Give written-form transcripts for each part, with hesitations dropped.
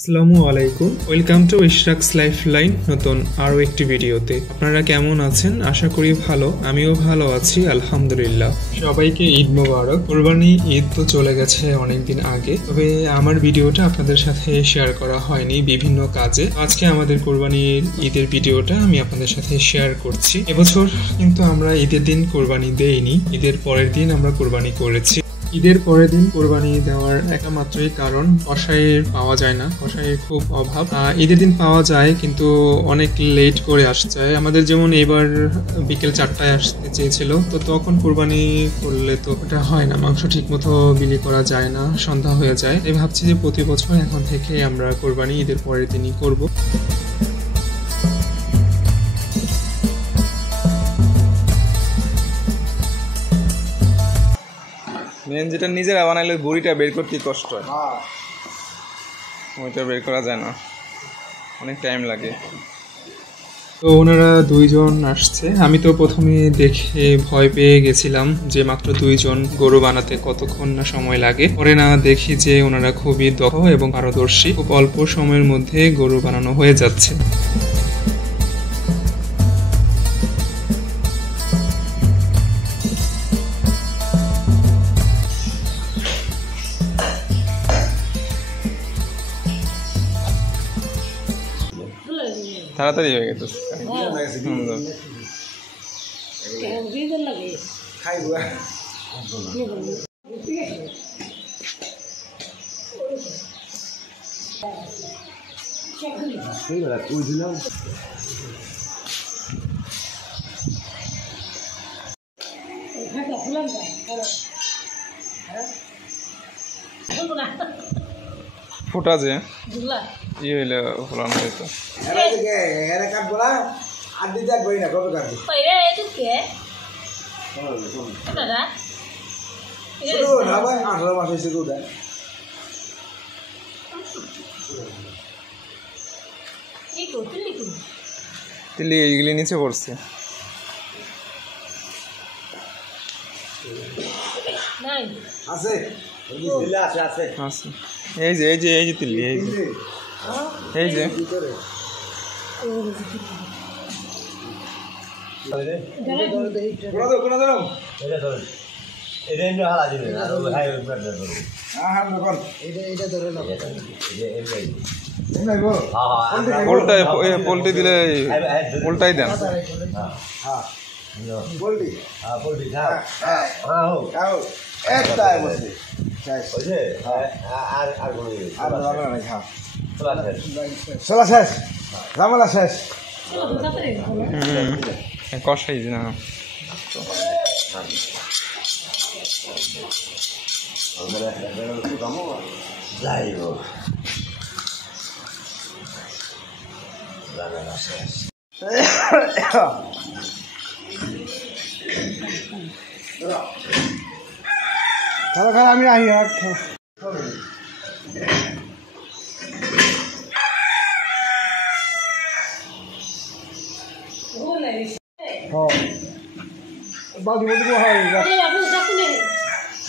আসসালামু আলাইকুম, welcome to Ishrak's lifeline নতুন আরও একটি ভিডিওতে। আপনারা কেমন আছেন? আশা করি ভালো। আমিও ভালো আছি আলহামদুলিল্লাহ। সবাইকে ঈদ মোবারক। কুরবানি ঈদ তো চলে গেছে অনেকদিন আগে, তবে আমার ভিডিওটা আপনাদের সাথে শেয়ার করা হয়নি বিভিন্ন কাজে। আজকে আমাদের কুরবানির ঈদের ভিডিওটা আমি আপনাদের সাথে শেয়ার করছি। এবছর কিন্তু আমরা ঈদের দিন কুরবানি দেইনি, ঈদের পরের দিন আমরা কুরবানি করেছি। ঈদের পরের দিন কোরবানি দেওয়ার একমাত্রই কারণ কসাইয়ের পাওয়া যায় না, কসাইয়ের খুব অভাব। ঈদের দিন পাওয়া যায় কিন্তু অনেক লেট করে আসছে। আমাদের যেমন এবার বিকেল 4টায় আসতে চেয়েছিল, তো তখন কোরবানি করলে তো ওটা হয় না, মাংস ঠিক মতো বিলি করা যায় না, সন্ধ্যা হয়ে যায়। তাই ভাবছি যে প্রতি বছর এখন থেকে আমরা কোরবানি ঈদের পরের দিনই করব। মেন যেটা নিজেরা বানাইলে বড়িটা বের করতে কষ্ট হয়, ওইটা বের করা যায় না, অনেক টাইম লাগে। তো ওনারা দুইজন আসছে। আমি তো প্রথমে দেখে ভয় পেয়ে গেছিলাম যে মাত্র দুইজন গরু বানাতে কতক্ষণ না সময় লাগে। পরে না দেখি যে ওনারা খুবই দক্ষ এবং পারদর্শী, খুব অল্প সময়ের মধ্যে গরু বানানো হয়ে যাচ্ছে। তাড়াতাড়ি হয়ে গেছে। ফোটা যে ই হইলে ফোলানো হইতো। তিল্লি এইগুলি নিচে পড়ছে। এই যে তিল্লি, এই যে পোল্ট্রি দিলে পোল্টাই দেন। কষাই না আমি আহি বালতি বলতে হয়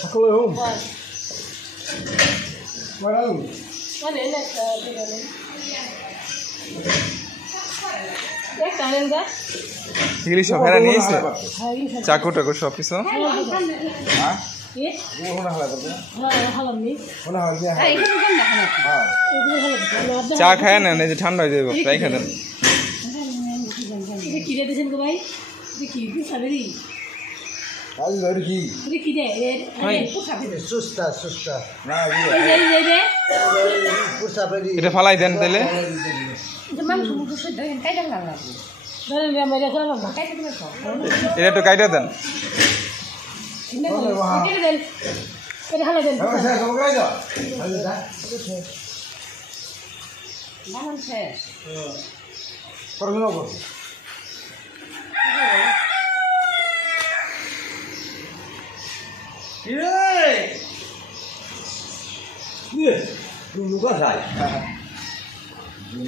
সকলে হোম এগুলি সব হেরা নিয়েছে, চাকু টাকু সব কিছু। চা খায় না, যে ঠান্ডা হয়ে যাবে, তাই খাবেন। এটা ফালাই দেন তাহলে। এটা একটু কাইটা দেন।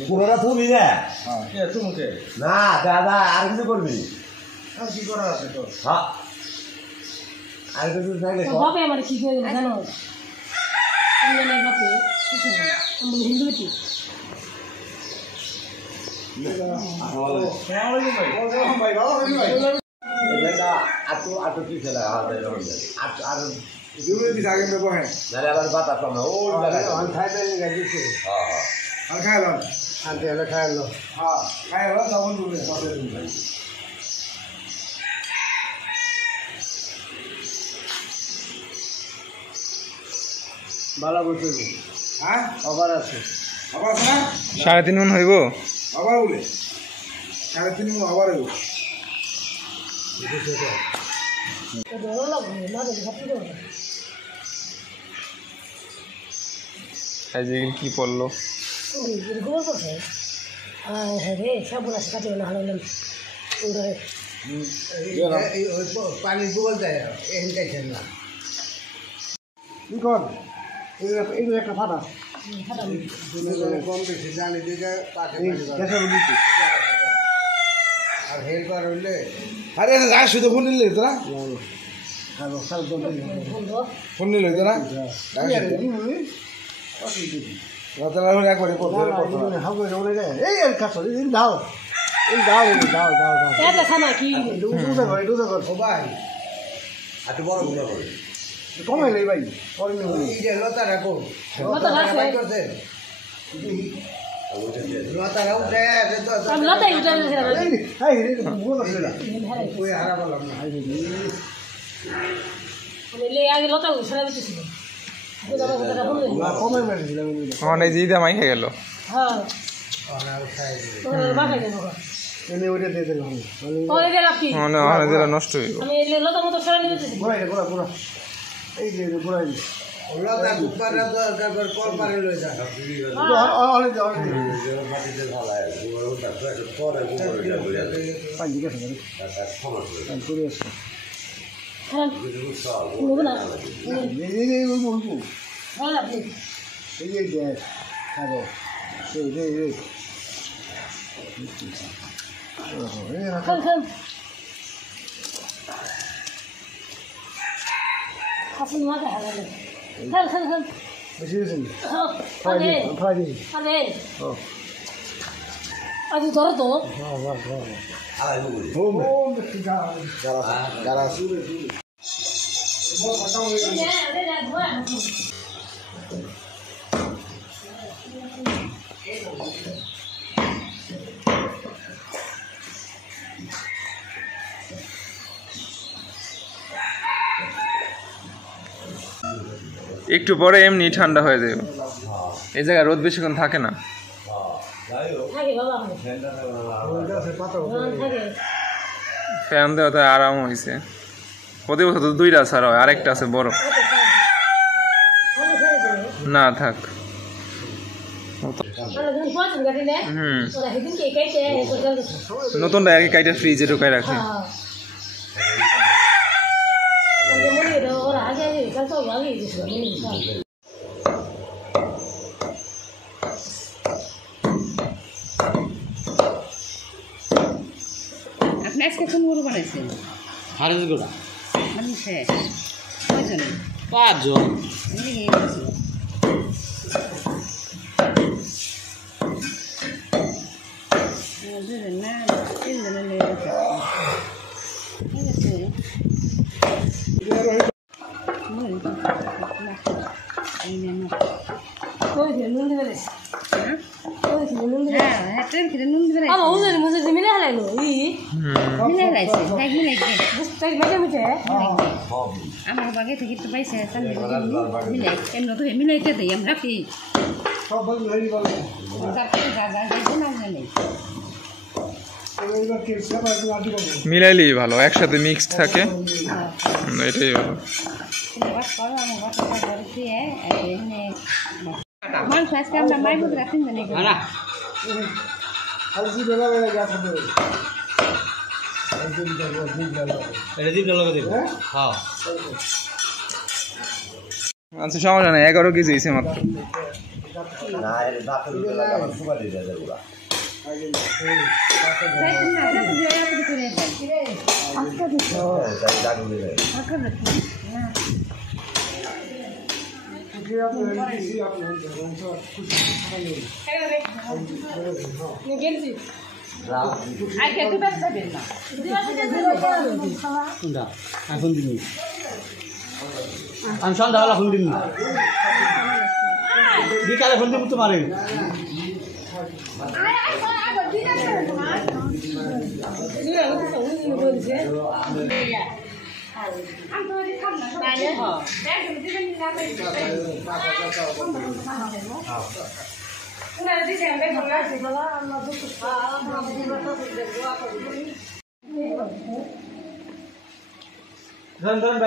পুরোটা তুমি না না দাদা, আর কিছু করবি? কি করার আছে তোর? হ্যাঁ, আর কিছু থাকলে বাপে আমার কি করে জানো? বালা বলতে হ্যাঁ আবার আছে 3.5 মণ হইব আবার বলে 3.5 মণ আবার হইব আজকে কি পড়লো পানি ডুবল যায় এখান খাইছেন না কি কর এই একটা ফাটা কম বেশি জানি দিকে আর হেল্পার হইলে আরে যা শুধু ফোন নিলে তোরা ফোন নিলে তোরা একবারে এই কাজ দাও এই দাও দাও দাও ভাই একটু বড় গুলো করে কমাই নেই ভাই লতা রাখো মাই খেয়ে গেল নষ্ট আজ ধরো তো একটু পরে এমনি ঠান্ডা হয়ে যাবে এই জায়গায় রোদ বেশিক্ষণ থাকে না ফ্যান দেওয়া তো আরাম হয়েছে প্রতি বছর তো 2টা ছাড়া হয় আরেকটা আছে বড় না থাক নতুনটা আর কি কাইটা ফ্রিজে ঢুকাই রাখে আপনি আজকে কোন গরু বানাইছেন হারের গোড়া আমি শেষ কয়জন 5 জন না 3 জনের নিয়ে গেছে ঠিক আছে কই দিয়ে নুন দিবে হ্যাঁ কই দিয়ে নুন দিবে হ্যাঁ ট্রেন থেকে নুন দিবে আ ওদের মুজে মিলে হালাইলো ই মিলে হালাইছে তাই মিলাইছে তাই মজা মিটে আমার বাগে থেকে তো পাইছে তাই মিলে এমন তো মিলাইতে দেই আমরা কি সব বল লই বল তারপরে যা না জানি এইবার কি সবাই আদি করব মিলাইলেই ভালো একসাথে মিক্স থাকে এটাই ভালো Man class kan na mai bud ratin bane ko ana আলজি বেলা বেলা যা থাকে এটা দিন লগে দেব হ্যাঁ আচ্ছা সমস্যা নাই 11 কেজি হইছে মাত্র না এর দাঁতের উপরে লাগাবার সুপার দিয়ে দেয় ওরা আচ্ছা কোনটা এখন দিন আমি সন্ধ্যাবেলা ফোন দিন বিকালে ফোন দিব তোমার ধরেন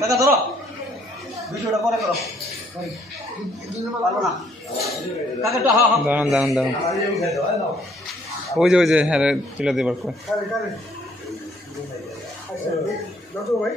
টাকা ধরো ভিডিওটা পরে করো পারো না টাকাটা দাঁড়ান ওই যে হ্যাঁ তুলে দেবার কয় ভাই